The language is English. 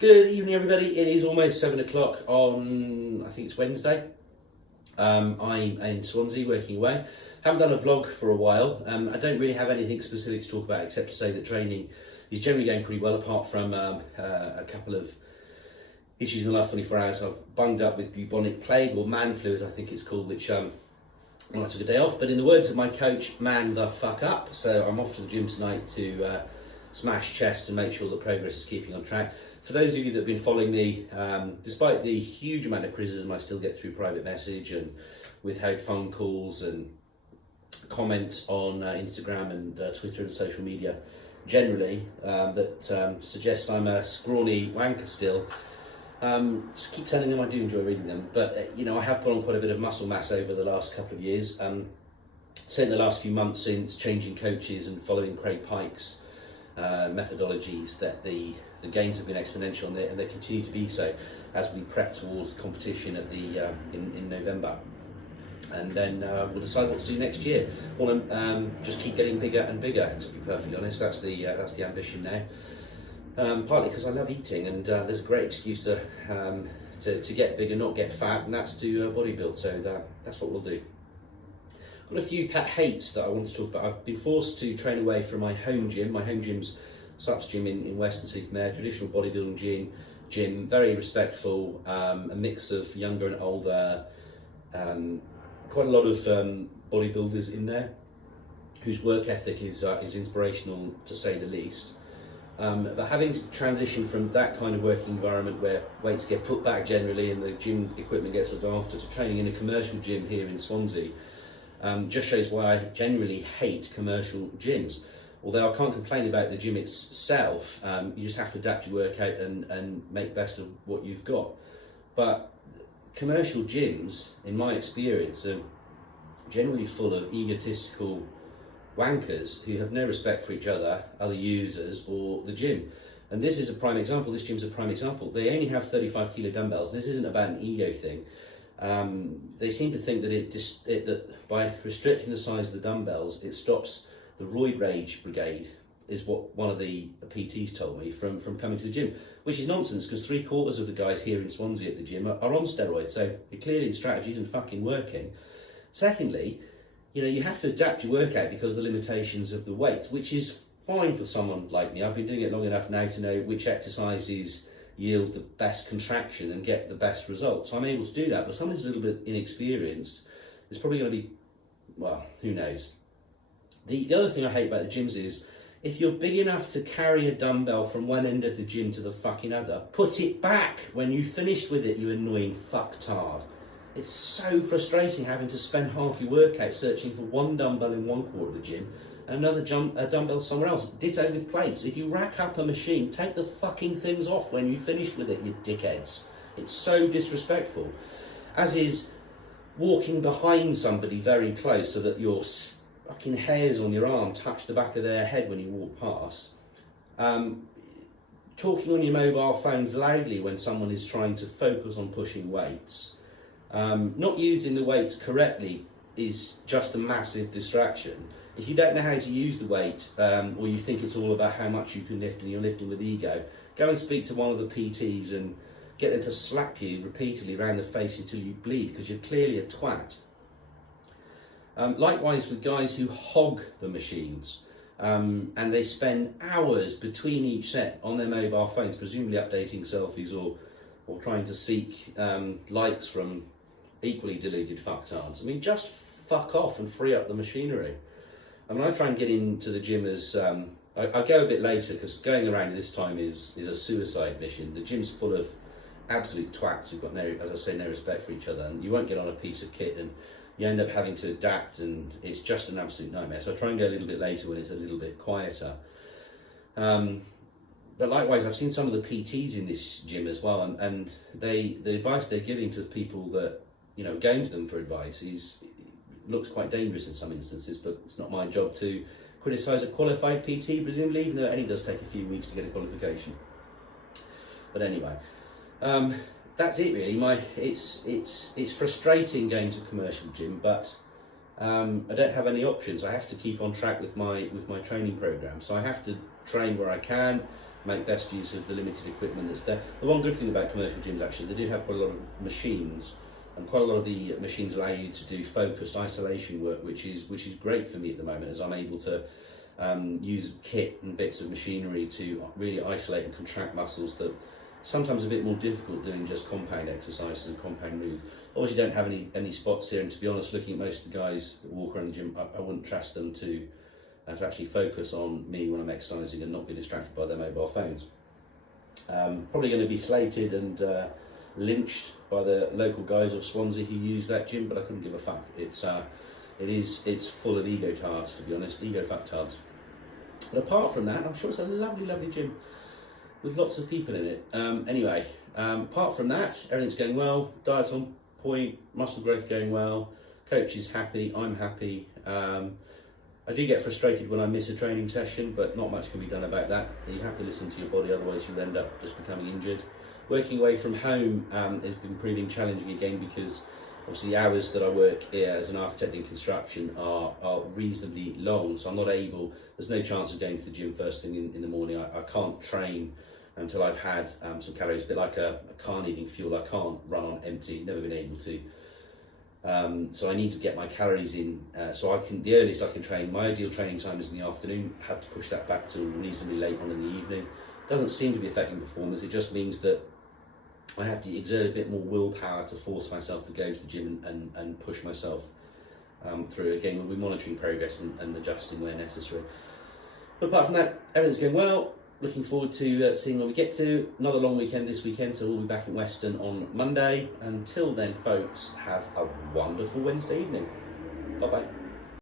Good evening, everybody. It is almost 7 o'clock on, I think it's Wednesday. I'm in Swansea working away. Haven't done a vlog for a while. I don't really have anything specific to talk about except to say that training is generally going pretty well, apart from a couple of issues in the last 24 hours. I've bunged up with bubonic plague, or man flu as I think it's called, which when I took a day off. But in the words of my coach, man the fuck up. So I'm off to the gym tonight to smash chest and make sure that progress is keeping on track. For those of you that have been following me, despite the huge amount of criticism I still get through private message and withheld phone calls and comments on Instagram and Twitter and social media generally that suggest I'm a scrawny wanker still, just keep telling them I do enjoy reading them. But you know, I have put on quite a bit of muscle mass over the last couple of years. Certainly the last few months since changing coaches and following Craig Pike's methodologies, that the gains have been exponential, and they continue to be so as we prep towards the competition at the in November, and then we'll decide what to do next year. Want to just keep getting bigger and bigger, to be perfectly honest. That's the ambition now. Partly because I love eating, and there's a great excuse to get bigger, not get fat, and that's to bodybuild. So that's what we'll do. Got a few pet hates that I want to talk about. I've been forced to train away from my home gym. My home gym's Sups gym in Weston-super-Mare, traditional bodybuilding gym, very respectful, a mix of younger and older, quite a lot of bodybuilders in there whose work ethic is inspirational, to say the least. But having to transition from that kind of working environment where weights get put back generally and the gym equipment gets looked after, to training in a commercial gym here in Swansea, just shows why I generally hate commercial gyms. Although I can't complain about the gym itself, you just have to adapt your workout and make best of what you've got. But commercial gyms, in my experience, are generally full of egotistical wankers who have no respect for each other, other users, or the gym. And this is a prime example. This gym's a prime example. They only have 35 kilo dumbbells. This isn't about an ego thing. They seem to think that that by restricting the size of the dumbbells, it stops the roid rage brigade, is what one of the PTs told me, from coming to the gym, which is nonsense, because 3/4 of the guys here in Swansea at the gym are on steroids, so clearly the strategy isn't fucking working. Secondly, you know, you have to adapt your workout because of the limitations of the weight, which is fine for someone like me. I've been doing it long enough now to know which exercises yield the best contraction and get the best results. So I'm able to do that, but someone who's a little bit inexperienced is probably going to be, well, who knows. The other thing I hate about the gyms is, if you're big enough to carry a dumbbell from one end of the gym to the fucking other, put it back when you finished with it, you annoying fucktard. It's so frustrating having to spend half your workout searching for one dumbbell in one corner of the gym and another dumbbell somewhere else. Ditto with plates. If you rack up a machine, take the fucking things off when you finished with it, you dickheads. It's so disrespectful. As is walking behind somebody very close so that your fucking hairs on your arm touch the back of their head when you walk past. Talking on your mobile phones loudly when someone is trying to focus on pushing weights. Not using the weights correctly is just a massive distraction. If you don't know how to use the weight, or you think it's all about how much you can lift and you're lifting with ego, go and speak to one of the PTs and get them to slap you repeatedly around the face until you bleed, because you're clearly a twat. Likewise with guys who hog the machines, and they spend hours between each set on their mobile phones, presumably updating selfies or trying to seek likes from equally deluded fucktards. I mean, just fuck off and free up the machinery. I mean, I try and get into the gym as, I go a bit later, because going around at this time is a suicide mission. The gym's full of absolute twats who've got no, as I say, no respect for each other, and you won't get on a piece of kit, and you end up having to adapt, and it's just an absolute nightmare. So I try and go a little bit later when it's a little bit quieter. But likewise, I've seen some of the PTs in this gym as well, and the advice they're giving to people that, you know, going to them for advice looks quite dangerous in some instances, but it's not my job to criticise a qualified PT, presumably, even though it only does take a few weeks to get a qualification. But anyway, that's it really. It's frustrating going to a commercial gym, but I don't have any options. I have to keep on track with my training program, so I have to train where I can, make best use of the limited equipment that's there. The one good thing about commercial gyms actually is they do have quite a lot of machines, and quite a lot of the machines allow you to do focused isolation work, which is great for me at the moment, as I'm able to use kit and bits of machinery to really isolate and contract muscles that sometimes a bit more difficult doing just compound exercises and compound moves. Obviously don't have any spots here, and to be honest, looking at most of the guys that walk around the gym, I wouldn't trust them to actually focus on me when I'm exercising and not be distracted by their mobile phones. Probably going to be slated and lynched by the local guys of Swansea who use that gym, but I couldn't give a fuck. It's full of ego tards, to be honest, ego fucktards. But apart from that, I'm sure it's a lovely, lovely gym with lots of people in it. Anyway, apart from that, everything's going well. Diet's on point, muscle growth going well. Coach is happy, I'm happy. I do get frustrated when I miss a training session, but not much can be done about that. You have to listen to your body, otherwise you'll end up just becoming injured. Working away from home has been proving challenging again, because obviously the hours that I work here as an architect in construction are reasonably long, so I'm not able, there's no chance of going to the gym first thing in the morning. I can't train until I've had some calories, a bit like a car needing fuel. I can't run on empty, never been able to. So I need to get my calories in, so the earliest I can train, my ideal training time is in the afternoon. Had to push that back till reasonably late on in the evening. Doesn't seem to be affecting performance, it just means that I have to exert a bit more willpower to force myself to go to the gym and push myself through. Again, we'll be monitoring progress and adjusting where necessary. But apart from that, everything's going well. Looking forward to seeing where we get to. Another long weekend this weekend, so we'll be back in Weston on Monday. Until then, folks, have a wonderful Wednesday evening. Bye-bye.